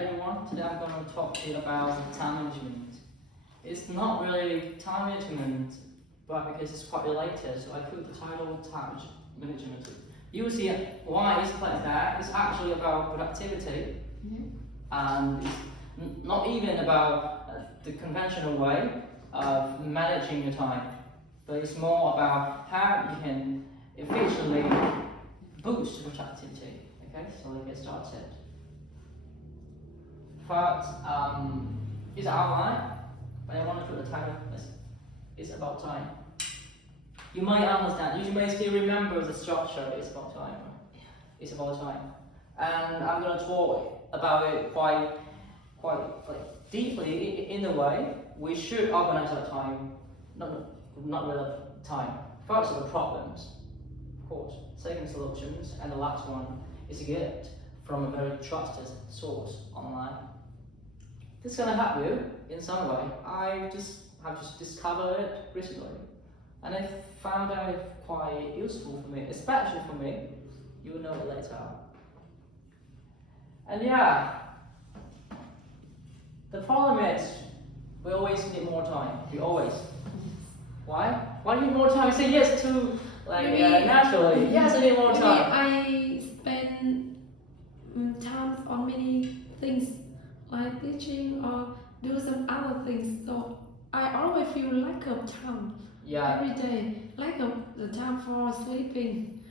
everyone. Today I'm going to talk to you about time management. It's not really time management, but because it's quite related, so I put the title time management. You will see why it's like that. It's actually about productivity, and it's not even about the conventional way of managing your time, but it's more about how you can efficiently boost productivity. Okay, so let's get started. First, it's outline, but I want to put the title. It's about time. You might understand. You may still remember the structure. It's about time. It's about time, and I'm going to talk about it quite like deeply in the way we should organize our time. Not really time. First, the problems, of course. Second, solutions, and the last one is a gift from a very trusted source online. This is going to help you in some way. I have just discovered it recently, and I found it quite useful for me, especially for me. You will know it later. And yeah, the problem is we always need more time. We always. Why? Why do you need more time? Say yes to naturally. Yes, I need more time. I spend time on many things like teaching or do some other things. So I always feel lack of time every day. Lack of the time for sleeping.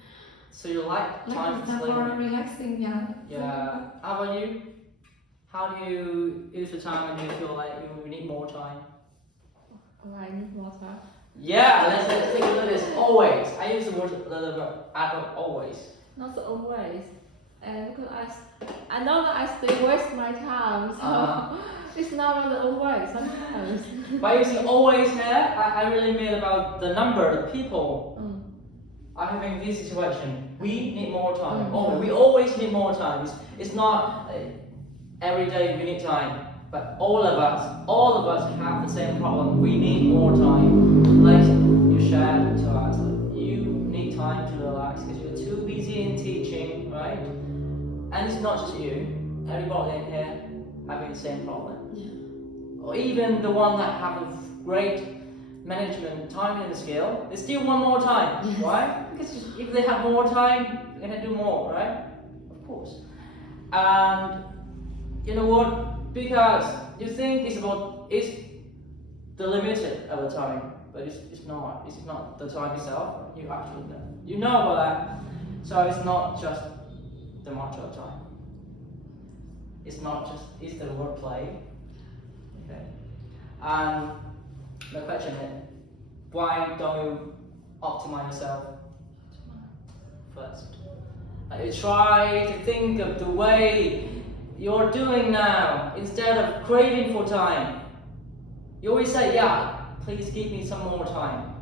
So you like time for sleeping? For relaxing, yeah. Yeah. How about you? How do you use the time when you feel like you need more time? I need more time. Yeah, let's take a look at this. Always. I use the word adverb always. Not always. Because I know that I still waste my time, so it's not really always, sometimes. By using always here, I really mean about the number, the people are having this situation. We need more time. We always need more time. It's not every day we need time, but all of us have the same problem. We need more time. Like you shared to us, you need time to relax because you're too busy in teaching, right? And it's not just you. Everybody in here having the same problem. Or even the one that have a great management time in the skill, they still want more time. Why? Because if they have more time, they're gonna do more, right? Of course. And you know what? Because you think it's the limited of the time, but it's not. It's not the time itself. You actually know. You know about that. So it's not just the amount of time. It's not just the wordplay. Okay. And the question is, why don't you optimize yourself first? You try to think of the way you're doing now instead of craving for time. You always say, yeah, please give me some more time.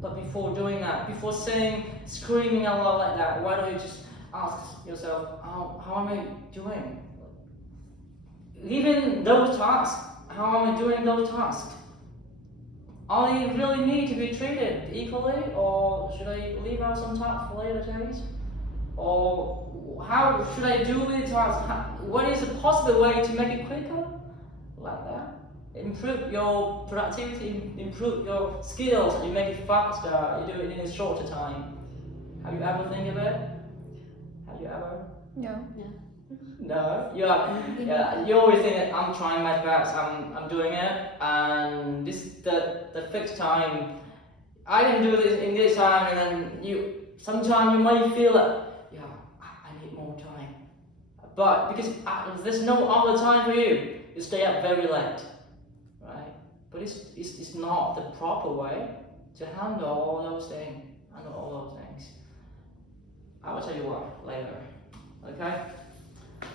But before doing that, before screaming out loud like that, why don't you just ask yourself, how am I doing? Even those tasks, how am I doing those tasks? Are they really need to be treated equally, or should I leave out some tasks for later days? Or how should I do the tasks? What is a possible way to make it quicker? Like that. Improve your productivity, improve your skills, you make it faster, you do it in a shorter time. Have you ever think of it? Have you ever? No. No? You always think that I'm trying my best, I'm doing it, and the fixed time, I can do this in this time, and then sometimes you might feel that, I need more time. But because there's no other time for you, you stay up very late, right? But it's not the proper way to handle all those things. I will tell you what later. Okay?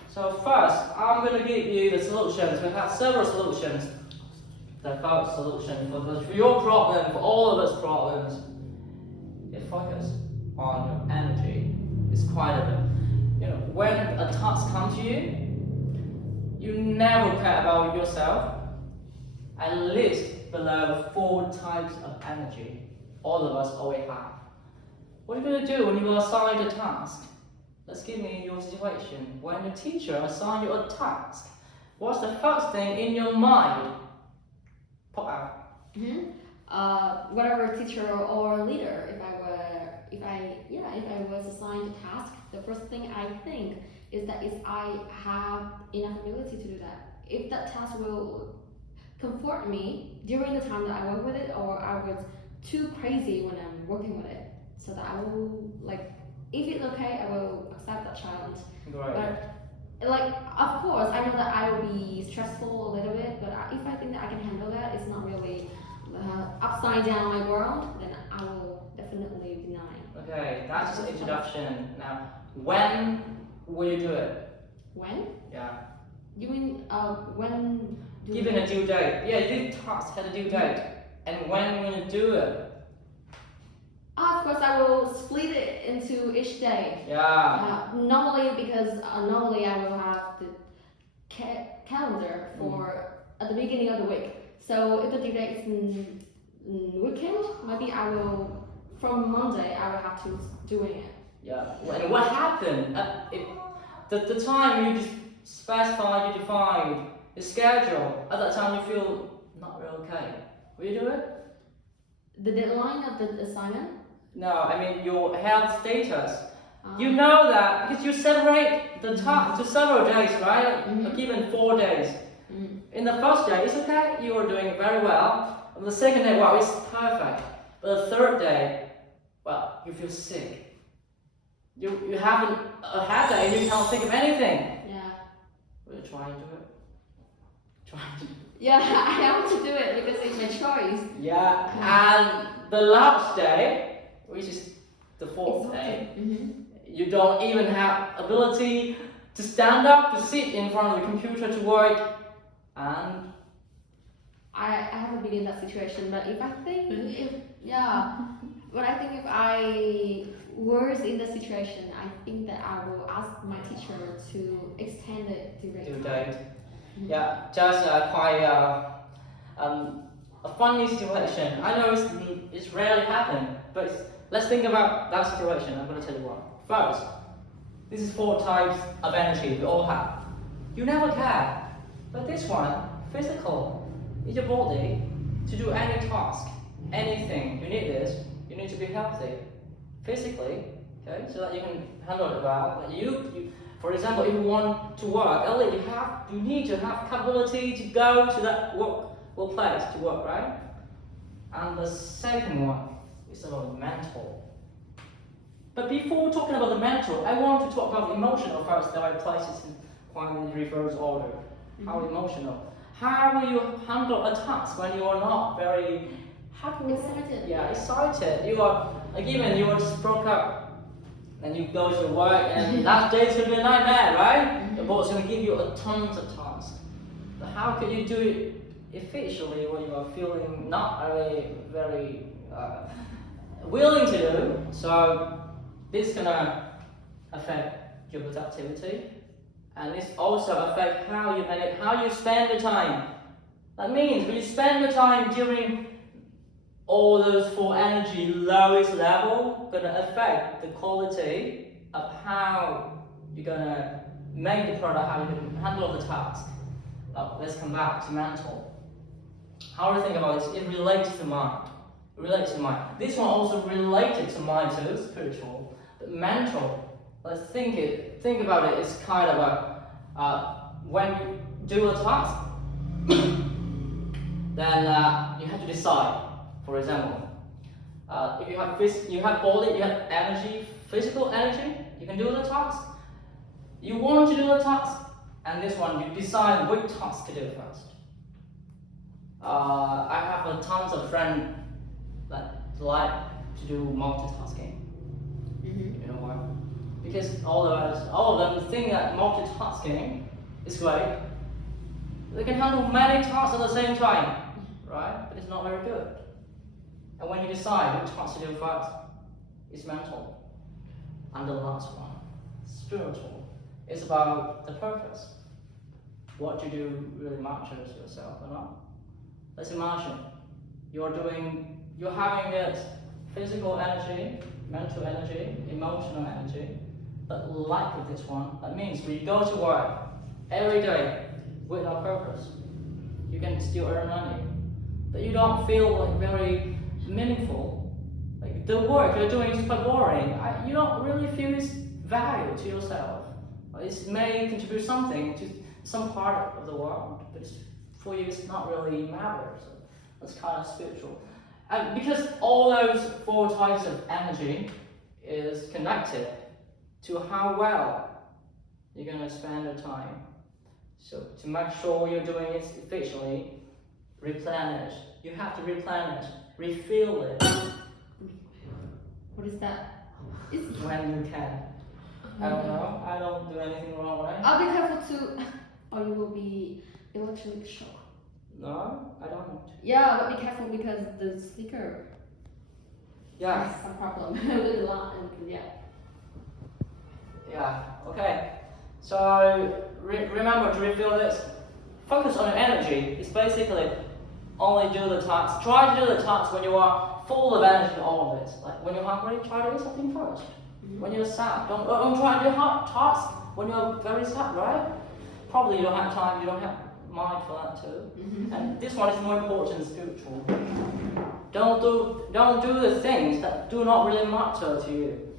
So first, I'm going to give you the solutions. We have several solutions. The first solution for your problem, for all of us problems, is focus on your energy. It's quite a bit. When a task comes to you, you never care about yourself. At least below 4 types of energy. All of us always have. What are you going to do when you are assigned a task? Let's give me your situation. When the teacher assigns you a task, what's the first thing in your mind pop out? Whatever teacher or leader, if I was assigned a task, the first thing I think is that if I have enough ability to do that, if that task will comfort me during the time that I work with it, or I was too crazy when I'm working with it, so that I will if it's okay, I will accept that challenge. Right. But of course, I know that I will be stressful a little bit, but if I think that I can handle that, it's not really upside down my world, then I will definitely deny. Okay, that's just introduction. Now, when will you do it? When? Yeah. You mean when? Given a due date. Yeah, this task had a due date. And when will you do it? Of course, I will split it into each day. Yeah. Normally, because normally I will have the calendar for at the beginning of the week. So if the due date is in weekend, maybe I will, from Monday, I will have to doing it. Yeah. And what happened? The time you just specified, you defined the schedule, at that time you feel not really okay. Will you do it? The deadline of the assignment? No, I mean your health status. You know that because you separate the time to several days, right? Given 4 days. In the first day, it's okay, you are doing very well. On the second day, wow, it's perfect. But the third day, well, you feel sick. You have a headache and you can't think of anything. Yeah. Will you try and do it? Try to. Yeah, I have to do it because it's my choice. Yeah, and the last day, which is the fourth day, you don't even have ability to stand up, to sit in front of the computer to work, and I haven't been in that situation, but if I think if I was in the situation, I think that I will ask my teacher to extend it due date. Yeah, just quite a funny situation. I know it's rarely happened, but let's think about that situation. I'm going to tell you what. First, this is 4 types of energy we all have. You never care. But this one, physical, is your body to do any task, anything. You need this. You need to be healthy, physically, okay, so that you can handle it well. But you, for example, if you want to work, you need to have capability to go to that workplace to work, right? And the second one is about the mental. But before talking about the mental, I want to talk about the emotional first. There are places in quite reverse order. How emotional? How will you handle a task when you are not very happy with excited? Yeah, excited. You are you were just broke up, and you go to work, and that day's gonna be a nightmare, right? The boss is gonna give you tons of tasks. But how can you do it efficiently when you are feeling not very willing to do? So this is gonna affect your productivity. And this also affects how you manage, how you spend your time. That means when you spend your time during all those 4 energy lowest level, gonna affect the quality of how you're gonna make the product, how you can handle the task. Let's come back to mental. How do you think about this? It relates to mind. It relates to mind. This one also related to mind too, spiritual, but mental. Let's think about it. It's kind of when you do a task, then you have to decide. For example, if you have body, you have energy, physical energy, you can do the task. You want to do the task, and this one you decide which task to do first. I have tons of friends that like to do multitasking. You know why? Because all of them think that multitasking is great. They can handle many tasks at the same time, right? But it's not very good. And when you decide which task to do first, it's mental. And the last one, spiritual, is about the purpose. What you do really matters to yourself or not. Let's imagine you're having this physical energy, mental energy, emotional energy. But like with this one, that means when you go to work every day, without purpose. You can still earn money, but you don't feel like very meaningful. Like the work you're doing is quite boring. You don't really feel its value to yourself. It may contribute something to some part of the world, but for you it's not really matter. So that's kind of spiritual. And because all those 4 types of energy is connected to how well you're going to spend your time. So to make sure you're doing it efficiently, replenish. You have to replenish, refill it. What is that? When you can. I don't know. I don't do anything wrong, right? I'll be careful too, or you will be electric shock. No, I don't. Yeah, but be careful because the speaker Yeah. has some problem with the line. Yeah. Yeah. Okay. So remember to refill this. Focus on your energy. It's basically only do the tasks. Try to do the tasks when you are full of energy. All of it. Like when you're hungry, try to do something first. When you're sad, don't try to do hard tasks when you're very sad, right? Probably you don't have time. You don't have mind for that too. And this one is more important than spiritual. Don't do the things that do not really matter to you.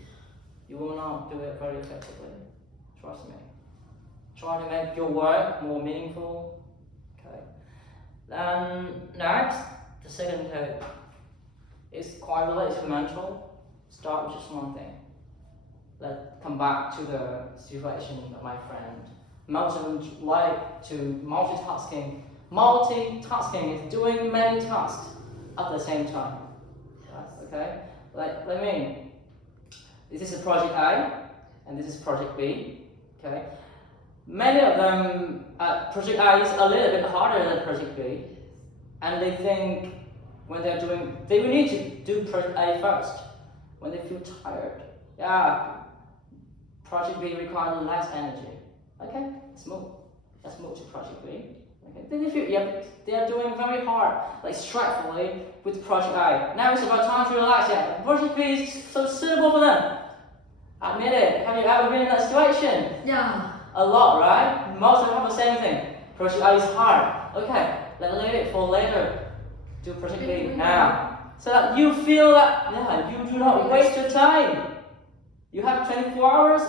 You will not do it very effectively. Trust me. Try to make your work more meaningful. Okay. Then next, the second tip is quite related to mental. Start with just one thing. Let's come back to the situation of my friend. Most of them like to multitasking. Multitasking is doing many tasks at the same time. Okay? Like, let me. This is project A, and this is project B. Okay? Many of them, project A is a little bit harder than project B, and they think when they're doing, they will need to do project A first when they feel tired. Yeah, project B requires less energy. Okay, let's move. Let's move to project B. Okay, then if you, they are doing very hard, like stressfully with project A. Now it's about time to relax. Yeah, project B is so suitable for them. Admit it. Have you ever been in that situation? Yeah. A lot, right? Most of them have the same thing. Project A is hard. Okay, let's leave it for later. Do project B now. So that you feel that, you do not waste your time. You have 24 hours,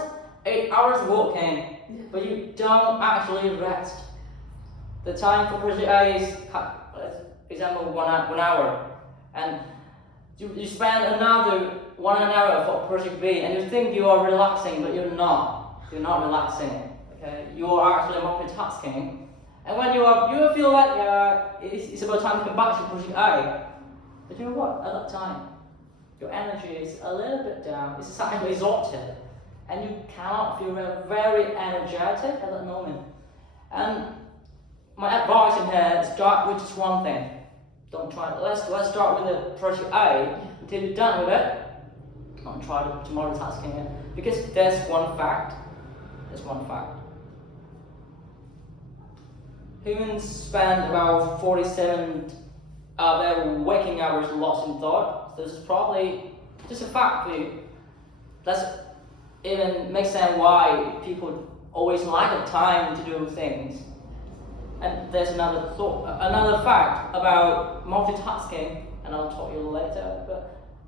8 hours working, but you don't actually rest. The time for project A is, for example, 1 hour. And you spend another 1 hour for project B, and you think you are relaxing, but you're not. You're not relaxing. Okay, you are actually multitasking. And when you feel like it's about time to come back to project A, but you know what? At that time, your energy is a little bit down. It's actually exhausted, and you cannot feel very energetic at that moment. And my advice in here is start with just one thing. Don't try. Let's start with the project A until you're done with it. Don't try to multitasking it, because there's one fact. Humans spend about 47 their waking hours lost in thought. So this is probably just a fact for you. That's even makes sense why people always lack of time to do things. And there's another fact about multitasking, and I'll talk you later.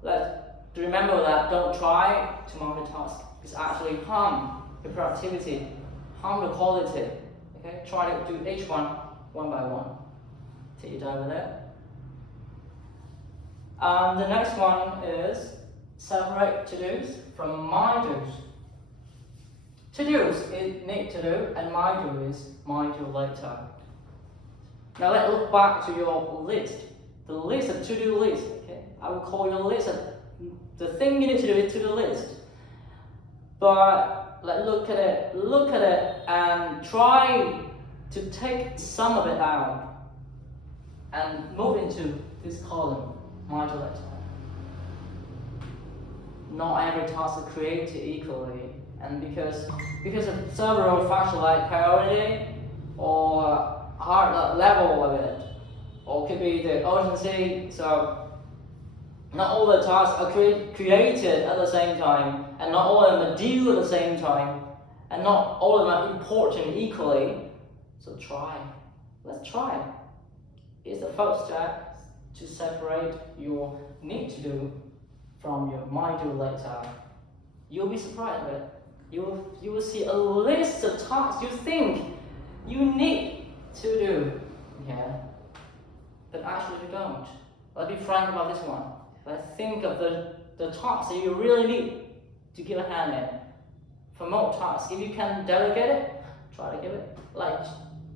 But to remember that, don't try to multitask. It's actually harm the productivity, harm the quality. Okay, try to do each one by one till you're done with it. The next one is separate to-dos from my-dos. To-dos is need to do, and my-do is mind do later. Now let's look back to your list. The list of to-do list. Okay, I will call your list of the thing you need to do is to-do list. But look at it, and try to take some of it out and move into this column, mind do later. Not every task is created equally, and because of several factors like priority or hard level of it, or could be the urgency. So not all the tasks are created at the same time, and not all of them are due at the same time, and not all of them are important equally. So try. Let's try. It's the first step to separate your need to do from your might do later. You'll be surprised with it. You will see a list of tasks you think you need to do. Yeah. But actually you don't. Let's be frank about this one. Let's think of the tasks that you really need to give a hand in. For more tasks, if you can delegate it, try to give it. Like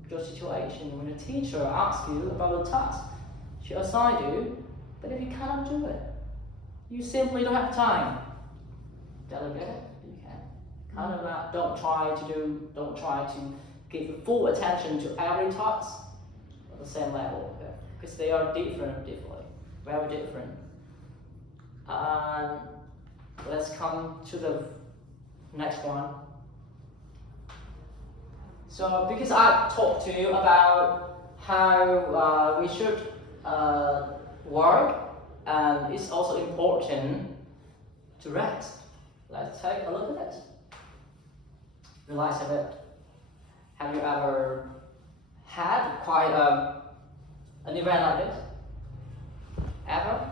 your situation when a teacher asks you about a task she assigned you, but if you cannot do it, you simply don't have time. Delegate it, you can. Kind of that, don't try to give full attention to every task at the same level, because they are differently, very different. Let's come to the next one. So, because I talked to you about how we should work, and it's also important to rest. Let's take a look at this. Relax a bit. Have you ever had quite an event like this? Ever?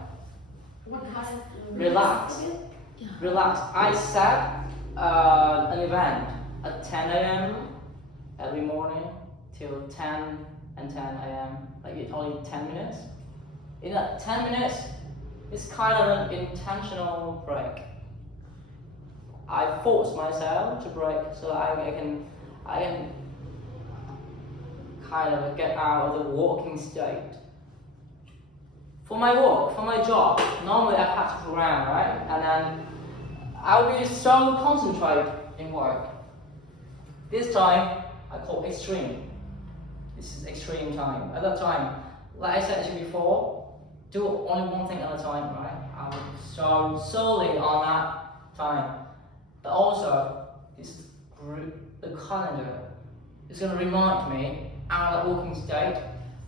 What kind of Relax. Relax. I set an event at 10 a.m. every morning till 10 and 10 a.m. Like it's only 10 minutes. In that 10 minutes, it's kind of an intentional break. I force myself to break so I can kind of get out of the working state. For my work, for my job, normally I have to program, right? And then I'll be so concentrated in work. This time, I call extreme. This is extreme time. At that time, like I said to you before, do only one thing at a time, right? I will so solely on that time. But also, the calendar is going to remind me out of the working state,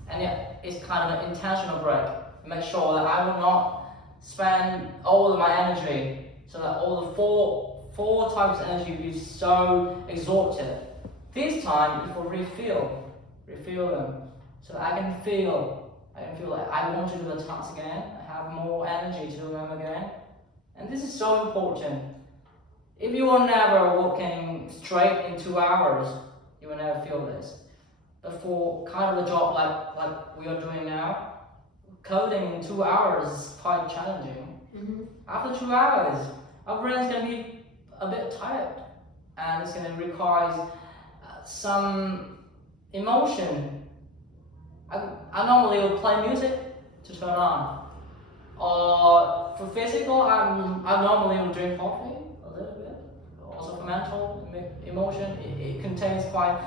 and it's kind of an intentional break. Make sure that I will not spend all of my energy, so that all the four types of energy will be so exhausted. This time, it will refill them, so that I can feel like I want to do the task again. I have more energy to do them again, and this is so important. If you are never working straight in 2 hours, you will never feel this. But for kind of a job like we are doing now, coding in 2 hours is quite challenging. Mm-hmm. After 2 hours, our brain's going to be a bit tired, and it's going to require some emotion. I normally will play music to turn on. Or for physical, I normally will drink coffee a little bit. Also for mental emotion, it contains quite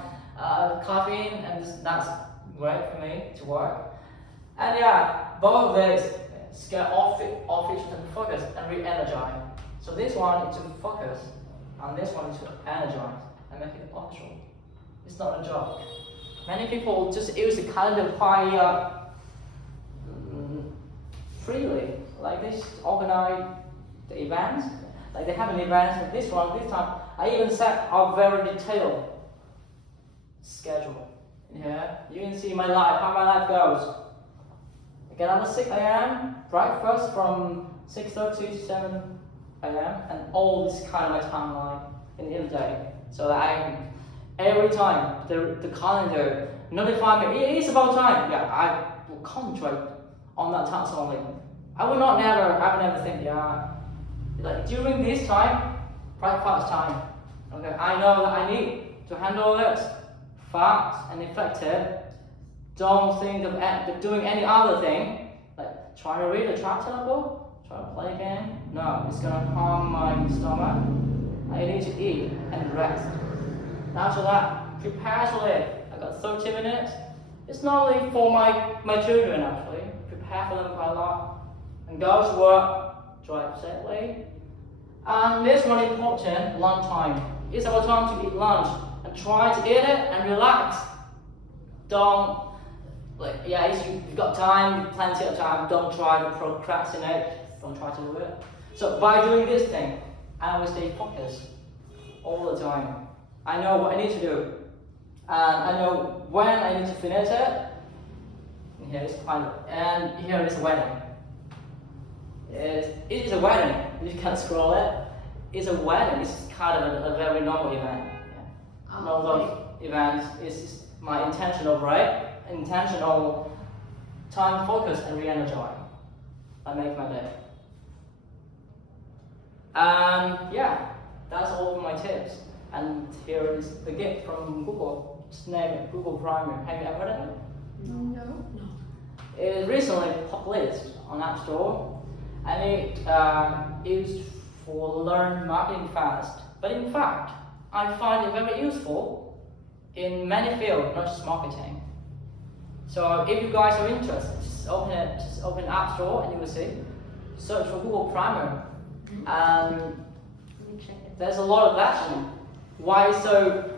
caffeine, and that's great for me to work. And yeah, both of these get off each other to focus and re-energize. So this one is to focus, and this one is to energize and make it official. It's not a joke. Many people just use the calendar quite freely. Like they organize the events. Like they have an event with this one, this time. I even set a very detailed schedule. Yeah, you can see my life, how my life goes. I get up at 6 a.m., breakfast from 6:30 to 7 a.m., and all this kind of my timeline in the day. So that I can, every time the calendar notify me, it is about time. Yeah, I will concentrate on that task only. I will never think, yeah, like during this time, breakfast time. Okay, I know that I need to handle this fast and effective. Don't think of doing any other thing, like try to read a chapter book, try to play a game. No, it's gonna harm my stomach. I need to eat and rest. After that, prepare to live. I got 30 minutes. It's not only for my children actually. Prepare for them quite a lot. And go to work, drive safely. And this one important, lunchtime. It's our time to eat lunch. And try to eat it and relax. Don't, if you've got time, plenty of time, don't try to procrastinate, don't try to do it. So by doing this thing, I will stay focused all the time. I know what I need to do. and I know when I need to finish it. And here is kind of, and here is wedding. It is a wedding. You can scroll it. It's a wedding. It's kind of a very normal event. Yeah. Normal event is my intentional break, intentional time focus and re-energize. I make my day. And yeah, that's all of my tips. And here is the gift from Google. Just name it Google Primary. Have you ever heard of it? No. It recently published on App Store, and it used for learn marketing fast. But in fact, I find it very useful in many fields, not just marketing. So if you guys are interested, just open App Store and you will see. Search for Google Primary, and there's a lot of action. Why? So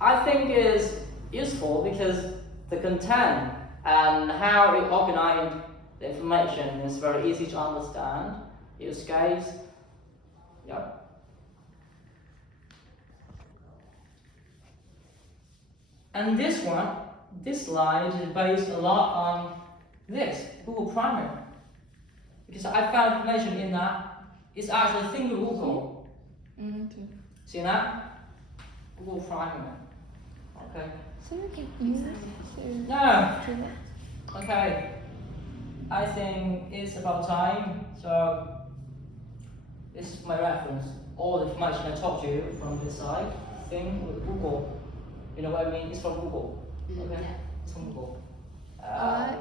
I think it's useful because the content and how it organized the information is very easy to understand. Use case. Yep. And this slide is based a lot on this, Google Primary. Because I found information in that, it's actually a thing with Google. See that? Google Primary. Okay. So you can use it. No. Okay. I think it's about time. So this is my reference. All the information I taught you from this side, thing with Google. You know what I mean? It's from Google. Okay. Yeah. It's from Google.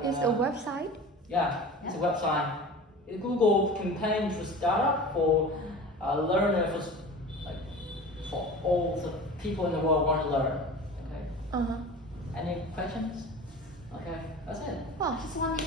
It's a website. Yeah, it's a website. It's Google campaign to start up for learners, for all the people in the world want to learn. Okay. Any questions? Okay, that's it. Wow, Just one.